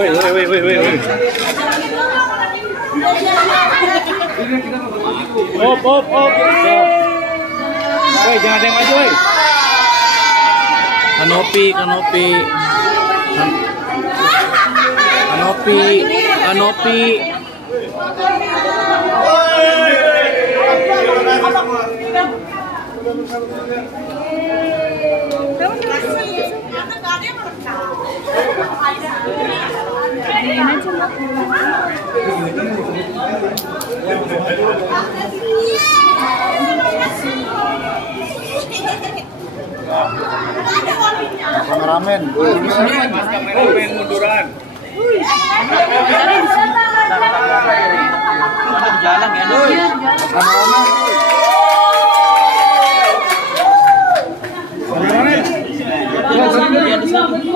Woi. Op. Woi, jangan ada yang maju, woi. Kanopi. Kameramen munduran. Jalan ya.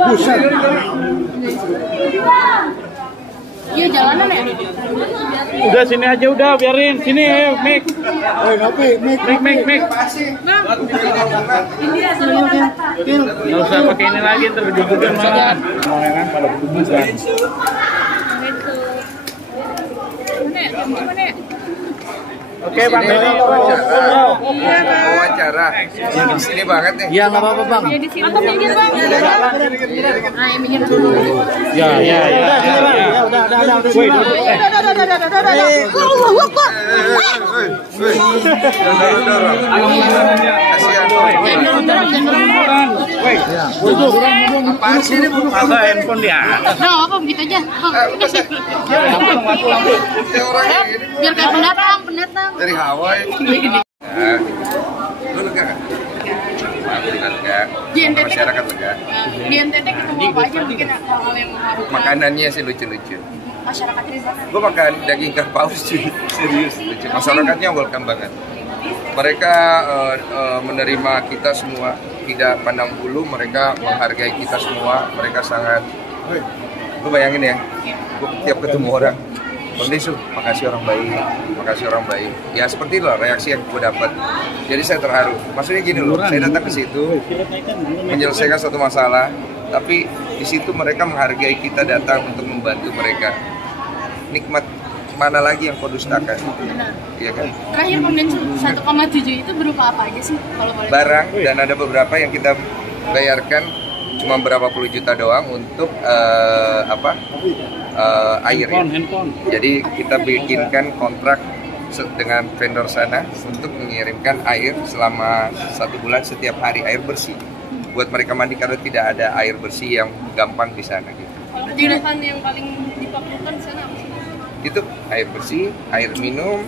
buset. Iya jalanan ya. Udah sini aja udah, biarin sini, Mik. Woi, Nopi, Mik. Nggak usah pakai ini lagi, ntar gede-gede malah. Kan pada bubukan. Mana ya? Oke, Bang Benny. Wawancara. Di sini banget nih. Iya, nggak apa-apa, Bang. Ya di sini. Atau minggir, Bang. Nah, yang minggir dulu. Ya. Udah. Woi, duduk. Woi, duduk. Apaan sih ini? Masa handphone dia? Nah, apa begitu aja? Biar kayak pendatang. Dari Hawaii. Lu lega kan? Lega. Di NTT. Masyarakat lega. Di NTT ketemu apa aja bikin hal-hal yang mengharukan. Makanannya sih lucu-lucu. Masyarakatnya di sana. Gue makan daging karpaus cuy, serius lucu. Masyarakatnya welcome banget. Mereka menerima kita semua, tidak pandang bulu. Mereka menghargai kita semua. Mereka sangat. Gue bayangin ya, gue tiap ketemu orang, Bang Desu, makasih orang baik. Ya seperti itulah reaksi yang gue dapat. Jadi saya terharu. Maksudnya gini loh, saya datang ke situ menyelesaikan satu masalah, tapi di situ mereka menghargai kita datang untuk membantu mereka. Nikmat mana lagi yang kau dustakan? Iya kan? Terakhir pembelian 1,7 itu berupa apa aja sih kalau boleh? Barang, dan ada beberapa yang kita bayarkan cuma berapa puluh juta doang untuk air. Handphone. Jadi kita bikinkan kontrak dengan vendor sana untuk mengirimkan air selama 1 bulan setiap hari, air bersih buat mereka mandi karena tidak ada air bersih yang gampang di sana gitu. Kebutuhan yang paling diperlukan di sana apa sih? Itu air bersih, air minum,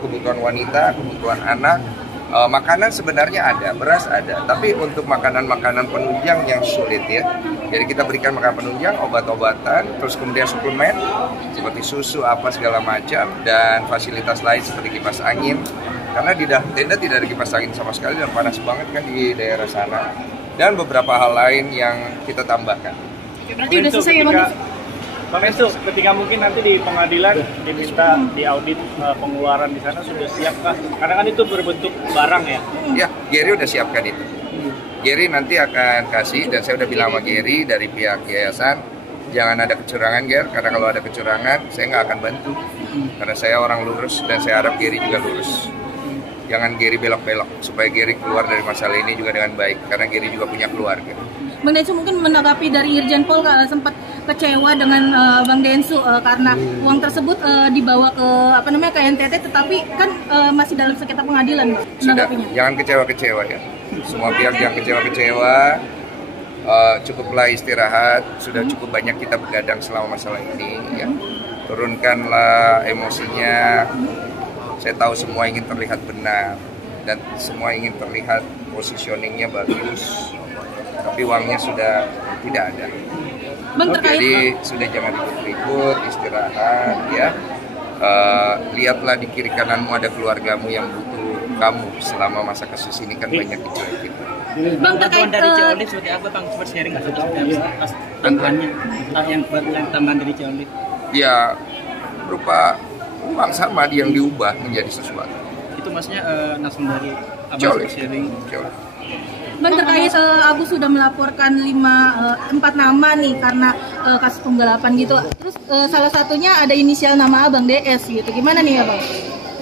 kebutuhan wanita, kebutuhan anak. Makanan sebenarnya ada, beras ada, tapi untuk makanan-makanan penunjang yang sulit ya. Jadi kita berikan makanan penunjang, obat-obatan, terus kemudian suplemen seperti susu apa segala macam, dan fasilitas lain seperti kipas angin. Karena di dalam tenda tidak ada kipas angin sama sekali dan panas banget kan di daerah sana. Dan beberapa hal lain yang kita tambahkan. Berarti udah selesai ya Bang? Bang Esu, ketika mungkin nanti di pengadilan diminta diaudit pengeluaran di sana sudah siapkah? Karena kan itu berbentuk barang ya. Ya, Gary udah siapkan itu. Gary nanti akan kasih, dan saya udah bilang sama Gary dari pihak yayasan, jangan ada kecurangan Ger, karena kalau ada kecurangan saya nggak akan bantu. Karena saya orang lurus dan saya harap Gary juga lurus. Jangan Gary belok-belok, supaya Gary keluar dari masalah ini juga dengan baik, karena Gary juga punya keluarga. Bang Densu mungkin menanggapi dari Irjen Pol sempat kecewa dengan Bang Densu karena uang tersebut dibawa ke NTT, tetapi kan masih dalam sengketa pengadilan. Sudah, jangan kecewa-kecewa ya. Semua pihak jangan kecewa-kecewa. Cukuplah istirahat. Sudah cukup banyak kita begadang selama masalah ini. Ya. Turunkanlah emosinya. Saya tahu semua ingin terlihat benar dan semua ingin terlihat positioningnya bagus. Tapi uangnya sudah tidak ada. Jadi sudah jangan ikut-ikut, istirahat ya. Lihatlah di kiri kananmu ada keluargamu yang butuh kamu selama masa kasus ini kan banyak dicuekin. Bang, terkait dari Cialis seperti apa Bang? Coba sharing tambahannya, yang tambahan dari Cialis. Ya berupa uang sama yang diubah menjadi sesuatu. Itu maksudnya langsung dari Cialis. sharing. Cialis. Bang, terkait Agus sudah melaporkan 4 nama nih karena kasus penggelapan gitu. Terus salah satunya ada inisial nama Abang DS gitu. Gimana nih ya Bang?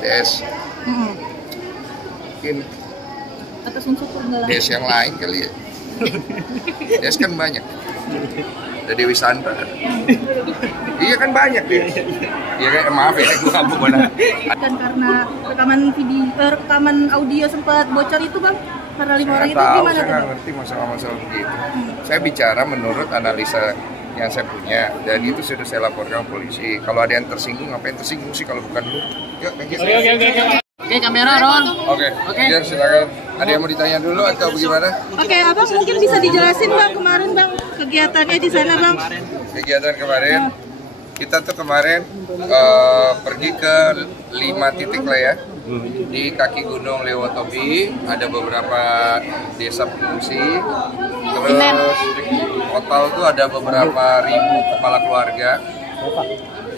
DS. Mungkin Atas unsur penggelapan. DS yang lain kali ya. DS kan banyak. Ada Dewi Sandra. Iya kan banyak ya. Iya kan, maaf ya, gue kabur mana. Kan karena rekaman audio sempat bocor itu Bang, karena 5 orang itu Tahu, gimana saya tuh? nggak ngerti masalah-masalah begitu. Saya bicara menurut analisa yang saya punya dan itu sudah saya laporkan ke polisi. Kalau ada yang tersinggung, ngapain tersinggung sih kalau bukan lu? Yuk, Oke. Oke, kamera Ron. Oke, biar silakan. Ada yang mau ditanya dulu atau bagaimana? Oke, Abang mungkin bisa dijelasin Bang kemarin Bang kegiatannya di sana Bang. Kegiatan kemarin kita tuh kemarin pergi ke 5 titik lah ya. Di kaki Gunung Lewotobi ada beberapa desa pengungsi. Terus total tuh ada beberapa ribu kepala keluarga.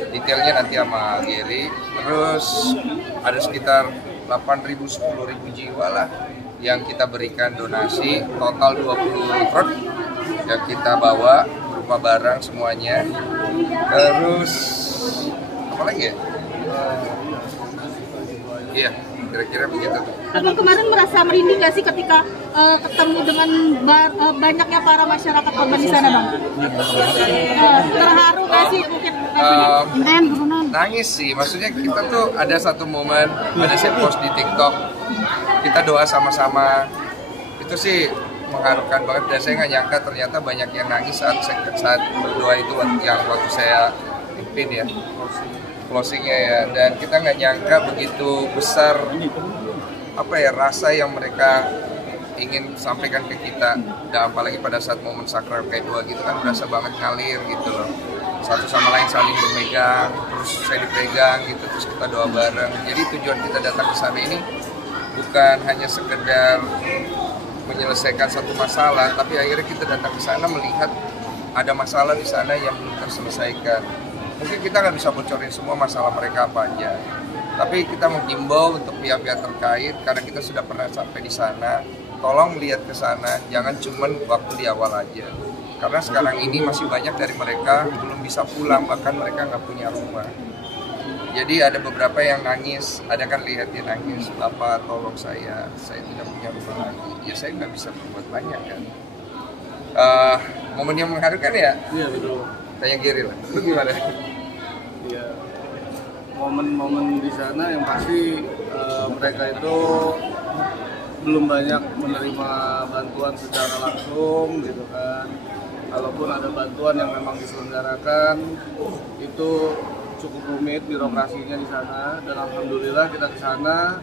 Detailnya nanti sama Gary. Terus ada sekitar 8.000 10.000 jiwa lah yang kita berikan donasi, total 20 truk yang kita bawa berupa barang semuanya. Terus apa lagi ya? Iya, kira-kira begitu tuh. Abang kemarin merasa merinding nggak sih ketika ketemu dengan banyaknya para masyarakat korban di sana Bang? Terharu nggak sih mungkin? Nangis sih, maksudnya kita tuh ada satu momen, ada saya post di TikTok, kita doa sama-sama, itu sih mengharukan banget dan saya nggak nyangka ternyata banyak yang nangis saat berdoa itu yang waktu saya pimpin ya, closingnya ya, dan kita nggak nyangka begitu besar apa ya rasa yang mereka ingin sampaikan ke kita, dan apalagi pada saat momen sakral kayak doa gitu kan berasa banget ngalir gitu loh, satu sama lain saling berpegang, terus saya dipegang gitu, terus kita doa bareng. Jadi tujuan kita datang ke sana ini bukan hanya sekedar menyelesaikan satu masalah, tapi akhirnya kita datang ke sana melihat ada masalah di sana yang belum terselesaikan. Mungkin kita nggak bisa bocorin semua masalah mereka apa aja, tapi kita menghimbau untuk pihak-pihak terkait karena kita sudah pernah sampai di sana, tolong lihat ke sana, jangan cuman waktu di awal aja. Karena sekarang ini masih banyak dari mereka belum bisa pulang, bahkan mereka nggak punya rumah. Jadi ada beberapa yang nangis, ada kan lihat dia nangis, Bapak tolong saya tidak punya rumah lagi. Ya saya nggak bisa berbuat banyak kan. Momen yang mengharukan ya? Iya betul. Tanya Gary lah, itu gimana? Iya. Momen-momen di sana yang pasti mereka itu belum banyak menerima bantuan secara langsung gitu kan. Kalaupun ada bantuan yang memang diselenggarakan itu cukup rumit birokrasinya di sana, dan alhamdulillah kita ke sana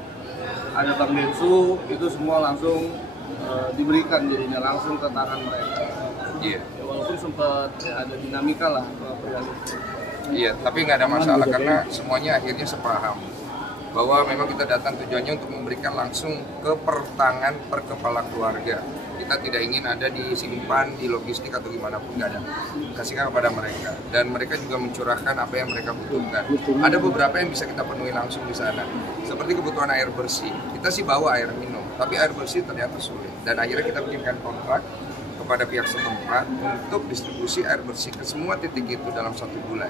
ada Bang Densu, itu semua langsung diberikan jadinya langsung ke tangan mereka. Iya. Ya, walaupun sempat ada dinamika lah perihal itu. Iya, tapi nggak ada masalah karena semuanya akhirnya sepaham bahwa memang kita datang tujuannya untuk memberikan langsung ke pertangan per kepala keluarga. Kita tidak ingin ada disimpan di logistik atau gimana pun, nggak ada. Kasihkan kepada mereka, dan mereka juga mencurahkan apa yang mereka butuhkan. Ada beberapa yang bisa kita penuhi langsung di sana, seperti kebutuhan air bersih. Kita sih bawa air minum, tapi air bersih ternyata sulit. Dan akhirnya kita bikinkan kontrak kepada pihak setempat untuk distribusi air bersih ke semua titik itu dalam 1 bulan.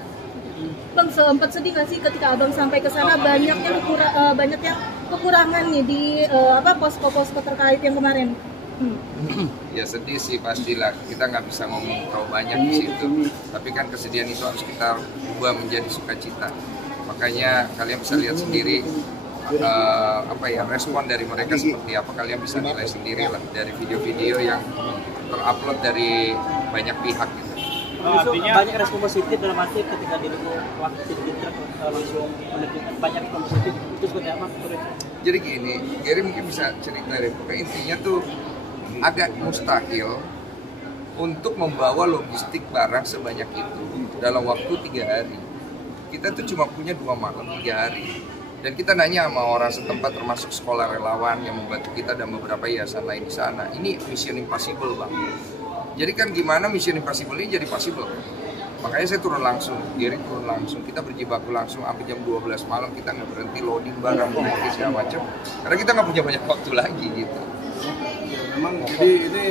Bang, sempat sedih nggak sih ketika Abang sampai ke sana banyak yang kekurangan nih di posko-posko terkait yang kemarin? Ya sedih sih pastilah, kita nggak bisa ngomong terlalu banyak di situ, tapi kan kesedihan itu harus kita ubah menjadi sukacita. Makanya kalian bisa lihat sendiri respon dari mereka seperti apa, kalian bisa nilai sendiri lah dari video-video yang terupload dari banyak pihak gitu. Artinya banyak respon positif dalam arti ketika didukung waktu langsung menunjukkan banyak respon positif, itu seperti apa? Jadi gini, Gary mungkin bisa cerita deh, pokoknya intinya tuh agak mustahil untuk membawa logistik barang sebanyak itu dalam waktu 3 hari. Kita tuh cuma punya 2 malam 3 hari. Dan kita nanya sama orang setempat termasuk sekolah relawan yang membantu kita dan beberapa yayasan lain di sana. Ini mission impossible Bang. Jadi kan gimana mission impossible ini jadi possible? Makanya saya turun langsung, Gary turun langsung, kita berjibaku langsung sampai jam 12 malam, kita nggak berhenti loading barang, segala macam. Karena kita nggak punya banyak waktu lagi gitu. memang jadi ini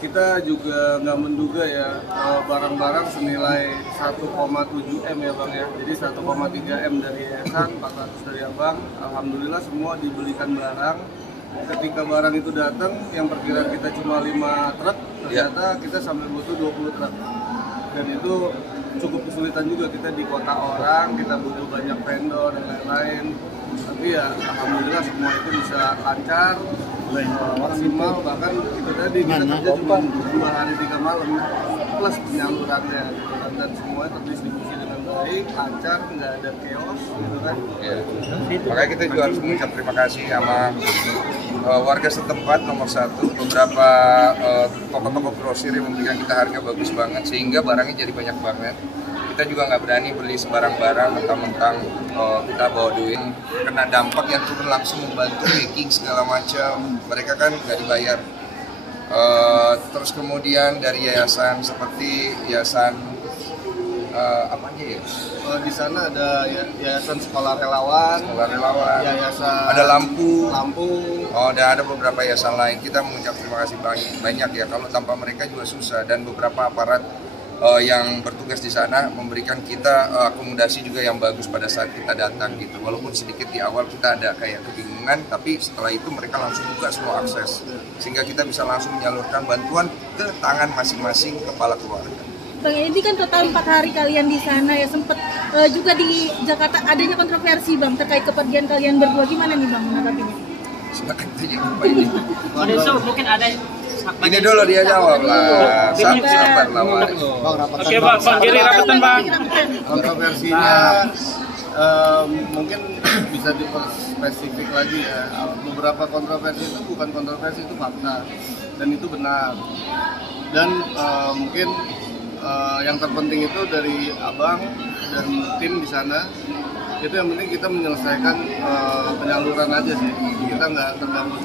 kita juga nggak menduga ya barang-barang senilai 1,7 M ya Bang ya. Jadi 1,3 M dari yayasan, 400 dari Abang. Alhamdulillah semua dibelikan barang. Ketika barang itu datang, yang perkiraan kita cuma 5 truk, ternyata kita sampai butuh 20 truk. Dan itu cukup kesulitan juga, kita di kota orang, kita butuh banyak vendor dan lain-lain. Tapi ya alhamdulillah semua itu bisa lancar, maksimal, bahkan itu tadi kita kerja cuma 2 hari 3 malam plus penyalurannya gitu kan. Dan semuanya terdistribusi dengan baik, lancar, nggak ada chaos gitu kan. Ya. Makanya kita juga harus mengucap terima kasih sama warga setempat nomor 1, beberapa toko-toko grosir yang memberikan kita harga bagus banget sehingga barangnya jadi banyak banget. Kita juga nggak berani beli sembarang barang mentang-mentang kita bawa duit, kena dampak yang turun langsung membantu packing segala macam. Mereka kan nggak dibayar. Terus kemudian dari yayasan seperti yayasan apa aja ya? Di sana ada yayasan sekolah relawan, yayasan ada lampu. Oh, dan ada beberapa yayasan lain. Kita mengucap terima kasih banyak ya. Kalau tanpa mereka juga susah, dan beberapa aparat yang bertugas di sana memberikan kita akomodasi juga yang bagus pada saat kita datang gitu. Walaupun sedikit di awal kita ada kayak kebingungan, tapi setelah itu mereka langsung buka semua akses sehingga kita bisa langsung menyalurkan bantuan ke tangan masing-masing kepala keluarga. Bang, ini kan total 4 hari kalian di sana ya, sempat juga di Jakarta adanya kontroversi Bang terkait kepergian kalian berdua, gimana nih Bang menanggapinya? Silakan tanya apa ini. Mungkin ada Ini dulu dia jawab lah. Sabar lah. Oke Bang, kiri rapatan Bang. Kontroversinya mungkin bisa diperspesifik lagi ya. Beberapa kontroversi itu bukan kontroversi, itu fakta dan itu benar. Dan mungkin yang terpenting itu dari Abang dan tim di sana, itu yang penting kita menyelesaikan penyaluran aja sih. Kita nggak terganggu.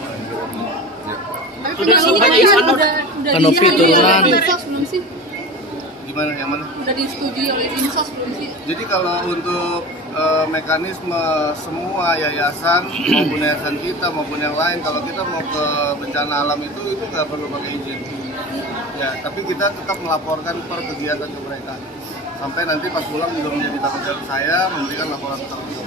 Tapi ini kan udah Kanopi turunan. belum sih? Gimana, yang mana? Udah disetujui oleh Dinsos belum sih? Jadi kalau untuk mekanisme semua yayasan maupun yayasan kita maupun yang lain, kalau kita mau ke bencana alam itu nggak perlu pakai izin. Ya, tapi kita tetap melaporkan per kegiatan ke mereka. Sampai nanti pas pulang juga menjadi tanggung jawab saya memberikan laporan tentang itu.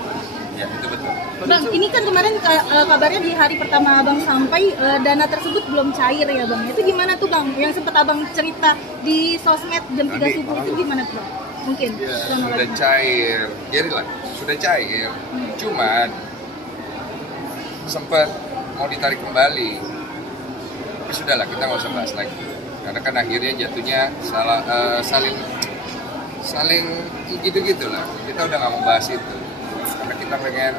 Ya, itu betul. Bang, ini kan kemarin kabarnya di hari pertama Abang sampai dana tersebut belum cair ya Bang. Itu gimana tuh Bang? Yang sempat Abang cerita di sosmed jam 3 subuh itu gimana tuh Bang? Mungkin Sudah cair, lah, sudah cair. Cuman sempat mau ditarik kembali. Tapi sudahlah, kita nggak usah bahas lagi. Karena kan akhirnya jatuhnya saling gitu-gitulah. Kita udah nggak mau bahas itu. Karena kita pengen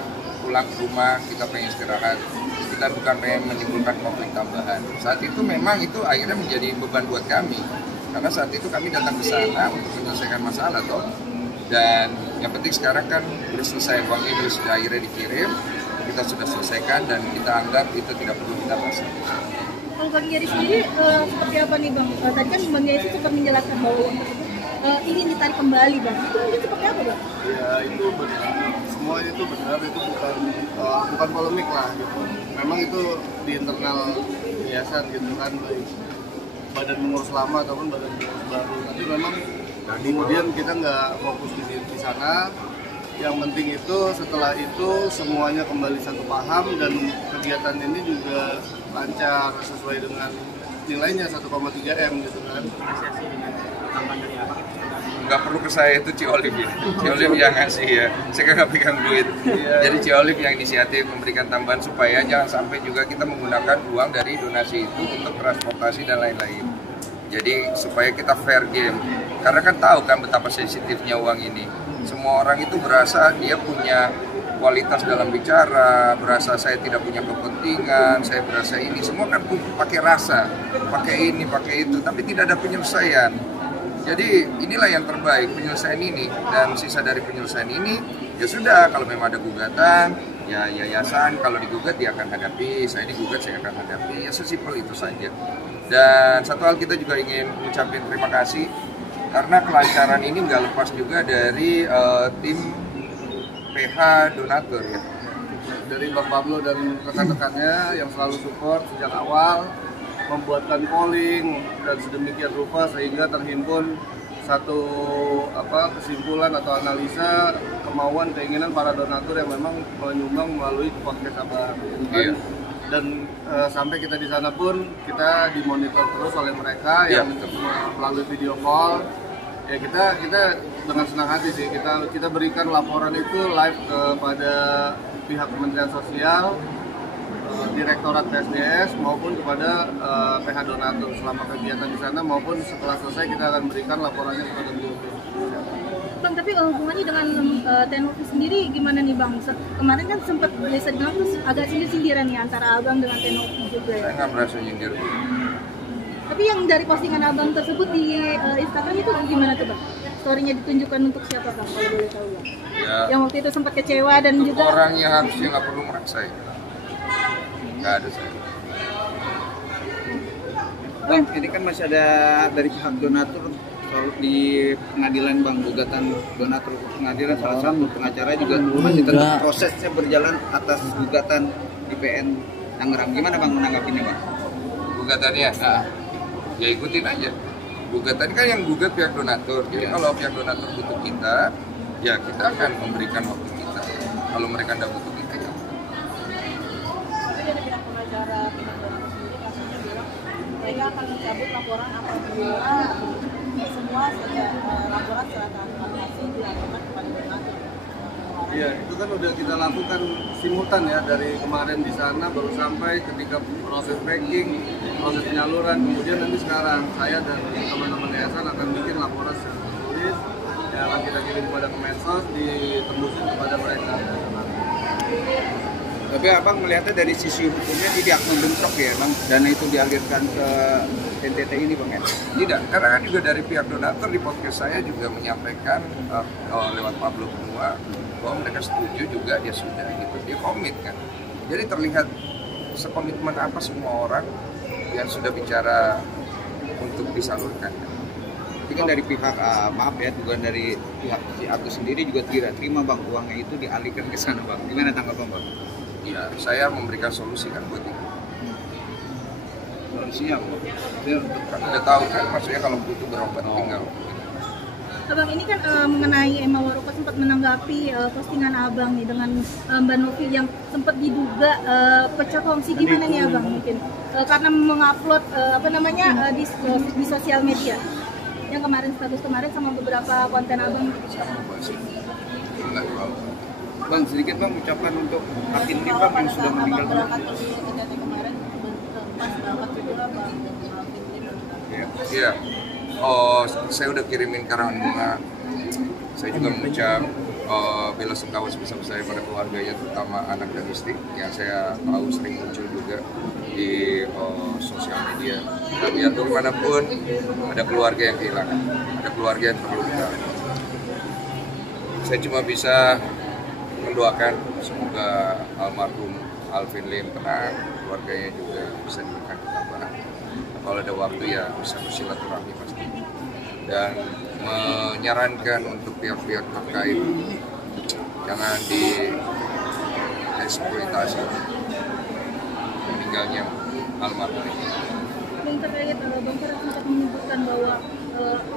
pulang ke rumah, kita pengen istirahat, kita bukan pengen menimbulkan konflik tambahan. Saat itu memang itu akhirnya menjadi beban buat kami, karena saat itu kami datang ke sana untuk menyelesaikan masalah toh. Dan yang penting sekarang kan sudah selesai, uang itu sudah akhirnya dikirim, kita sudah selesaikan dan kita anggap itu tidak perlu kita bahas. Kalau Bang Geri sendiri seperti apa nih Bang? Tadi kan Bang Geri sempat menjelaskan bahwa uang tersebut ingin ditarik kembali Bang. Itu mungkin seperti apa Bang? Ya itu benar, semua itu benar, itu bukan polemik lah gitu. Memang itu di internal yayasan gitu kan, baik badan pengurus lama ataupun badan pengurus baru. Tapi memang kemudian kita nggak fokus di sana. Yang penting itu setelah itu semuanya kembali satu paham dan kegiatan ini juga lancar sesuai dengan nilainya 1,3 M gitu kan. Nggak perlu ke saya, itu Ciolif ya. Ciolif yang ngasih ya, saya nggak pegang duit. Jadi Ciolif yang inisiatif memberikan tambahan supaya jangan sampai juga kita menggunakan uang dari donasi itu untuk transportasi dan lain-lain. Jadi supaya kita fair game, karena kan tahu kan betapa sensitifnya uang ini. Semua orang itu berasa dia punya kualitas dalam bicara, berasa saya tidak punya kepentingan, saya berasa ini, semua kan pakai rasa, pakai ini, pakai itu, tapi tidak ada penyelesaian. Jadi inilah yang terbaik, penyelesaian ini, dan sisa dari penyelesaian ini ya sudah, kalau memang ada gugatan ya yayasan kalau digugat dia akan hadapi, saya digugat saya akan hadapi, ya sesimpel itu saja. Dan satu hal kita juga ingin mengucapkan terima kasih karena kelancaran ini nggak lepas juga dari tim PH donatur ya, dari Bang Pablo dan rekan-rekannya yang selalu support sejak awal. membuatkan polling dan sedemikian rupa sehingga terhimpun satu kesimpulan atau analisa kemauan keinginan para donatur yang memang menyumbang melalui podcast Abang. Dan sampai kita di sana pun kita dimonitor terus oleh mereka yang melalui video call. Ya kita dengan senang hati sih kita berikan laporan itu live kepada pihak Kementerian Sosial, Direktorat PSDS maupun kepada PH donatur selama kegiatan di sana maupun setelah selesai kita akan berikan laporannya kepada beliau. Bang, tapi hubungannya dengan Tenopi sendiri gimana nih Bang? Kemarin kan sempat bisa dibilang terus agak sindir-sindiran nih antara Abang dengan Tenopi juga ya. Saya nggak merasa nyindir. Tapi yang dari postingan Abang tersebut di Instagram itu gimana tuh Bang? Story-nya ditunjukkan untuk siapa Bang? Kalau boleh tahu Bang. Ya, yang waktu itu sempat kecewa dan juga orang yang harusnya nggak perlu merasa ya. Nggak ada saya. Bang, ini kan masih ada dari pihak donatur di pengadilan Bang, gugatan donatur ke pengadilan, salah satu pengacara juga masih tetap prosesnya berjalan atas gugatan di PN Tangerang. Gimana Bang menanggapinya Bang? Gugatannya? Ya ikutin aja. Gugatan kan yang gugat pihak donatur. Jadi kalau pihak donatur butuh kita, ya kita akan memberikan waktu kita. Kalau mereka tidak butuh kita, ya. Dari pihak pengacara pihak donatur sendiri kasusnya bilang mereka akan mencabut laporan apabila semua laporan secara transparansi dilakukan kepada donatur. Iya, itu kan udah kita lakukan simultan ya dari kemarin di sana baru sampai ketika proses packing, proses penyaluran, kemudian nanti sekarang saya dan teman-teman yayasan akan bikin laporan secara tertulis yang akan kita kirim kepada Kemensos ditembusin kepada mereka. Tapi Abang melihatnya dari sisi hukumnya tidak membentrok ya Bang, dana itu dialirkan ke NTT ini Bang ya? Tidak, karena kan juga dari pihak donatur di podcast saya juga menyampaikan lewat Pablo Benua bahwa mereka setuju juga, ya sudah gitu, dia komit kan. Jadi terlihat sekomitmen apa semua orang yang sudah bicara untuk disalurkan kan. Tapi kan dari pihak, maaf ya, juga dari pihak si Agus sendiri juga tidak terima Bang, uangnya itu dialihkan ke sana Bang. Gimana tanggapan Bang? Ya, saya memberikan solusi kan buat itu. Solusinya Bang? Kan udah tahu kan, maksudnya kalau butuh berobat tinggal. Abang ini kan mengenai Emma Waroka sempat menanggapi postingan Abang nih dengan Mbak Novi yang sempat diduga pecah kongsi. Gimana nih Abang mungkin karena mengupload di sosial media yang kemarin status kemarin sama beberapa konten Abang. Bang, sedikit Bang ucapkan untuk Hakim Bang yang sudah meninggal. Berangkat ke NTT kemarin pas berangkat juga Bang. Iya. Oh, saya udah kirimin karangan bunga. Saya juga mengucap bela sungkawa sebesar-besarnya pada keluarganya, terutama anak dan istri yang saya tahu sering muncul juga di sosial media. Dan biar bagaimanapun ada keluarga yang kehilangan, ada keluarga yang terluka. Saya cuma bisa mendoakan semoga almarhum Alvin Lim tenang, keluarganya juga bisa diberikan ketabahan. Kalau ada waktu ya bisa bersilaturahmi pasti. Dan menyarankan untuk pihak-pihak terkait jangan dieksploitasi meninggalnya almarhum. Bang, terkait Bang Farah sempat menyebutkan bahwa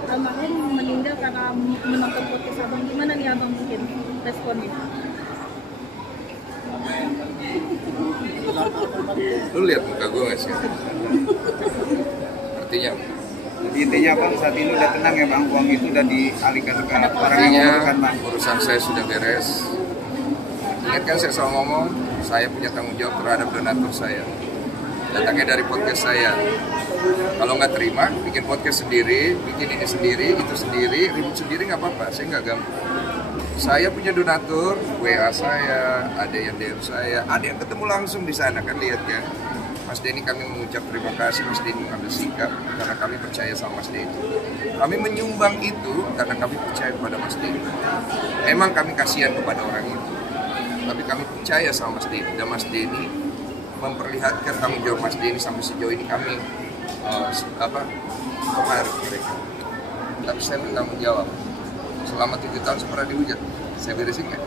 almarhum meninggal karena menonton podcast Abang. Gimana nih Abang mungkin responnya? Lu lihat muka gue nggak sih? Artinya? Jadi intinya Bang saat ini udah tenang ya Bang, uang itu udah dialihkan ke orang yang Artinya membutuhkan Bang. urusan saya sudah beres. Ingat kan saya selalu ngomong, saya punya tanggung jawab terhadap donatur saya. Datangnya dari podcast saya. Kalau nggak terima, bikin podcast sendiri, bikin ini sendiri, itu sendiri, ribut sendiri nggak apa-apa, saya nggak ganggu. Saya punya donatur, WA saya, ada yang DM saya, ada yang ketemu langsung di sana kan, lihat kan. Mas Denny, kami mengucap terima kasih, Mas Denny mengambil sikap karena kami percaya sama Mas Denny. Kami menyumbang itu karena kami percaya kepada Mas Denny. Memang kami kasihan kepada orang itu, tapi kami percaya sama Mas Denny, dan Mas Denny memperlihatkan tanggung jawab Mas Denny sampai sejauh ini kami kemarin mereka. Tapi saya bertanggung jawab. Selama 7 tahun saya pernah dihujat, saya beresin nggak?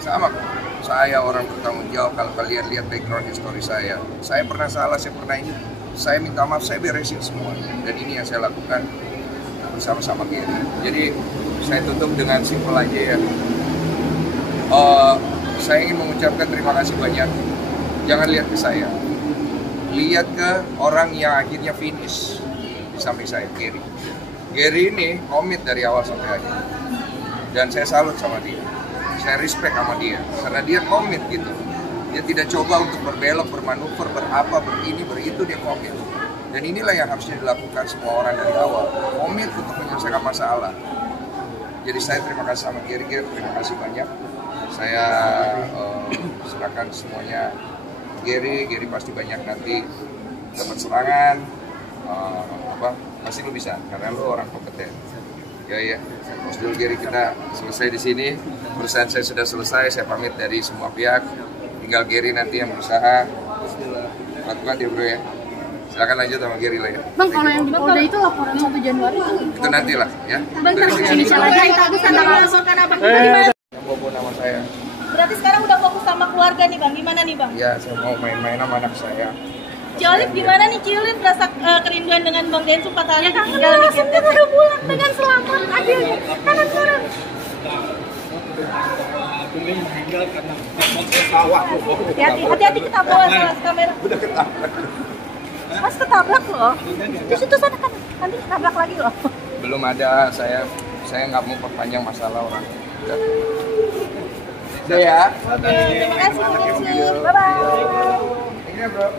Sama kok. Saya orang bertanggung jawab. Kalau kalian lihat background history saya pernah salah, saya pernah ini. Saya minta maaf, saya beresin semua. Dan ini yang saya lakukan bersama-sama Gary. Jadi saya tutup dengan simpel aja ya. Saya ingin mengucapkan terima kasih banyak. Jangan lihat ke saya, lihat ke orang yang akhirnya finish di samping saya, Gary. Gary ini komit dari awal sampai akhir. Dan saya salut sama dia. Saya respect sama dia karena dia komit gitu. Dia tidak coba untuk berbelok, bermanuver, berapa, berini, beritu, dia komit. Dan inilah yang harusnya dilakukan semua orang dari awal. Komit untuk menyelesaikan masalah. Jadi saya terima kasih sama Gary, terima kasih banyak. Saya serahkan semuanya Gary pasti banyak nanti dapat serangan. Pasti lu bisa karena lu orang kompeten. Ya. Prosedur Gary kita selesai di sini. Perusahaan saya sudah selesai. Saya pamit dari semua pihak. Tinggal Gary nanti yang berusaha. Kuat ya bro ya. Silakan lanjut sama Gary lah ya. Bang, kalau yang di Polda itu laporan 1 Januari itu nanti lah ya. Bang, inisial aja yang tadi sana melaporkan abang gimana? Yang bawa nama saya. Berarti sekarang udah fokus sama keluarga nih bang, gimana nih bang? Ya, saya mau main-main sama anak saya. Ciolip gimana nih Ciolip, rasa kerinduan dengan Bang Densu 4 hari Ya, tinggal di sampai baru pulang dengan selamat akhirnya. Karena sekarang hati-hati ketabrak sama kamera. Udah ketabrak. Mas ketabrak loh. Di situ sana kan nanti ketabrak lagi loh. Belum ada, saya nggak mau perpanjang masalah orang. Udah ya. Terima kasih Bang Densu. Bye bye. Ini ya bro.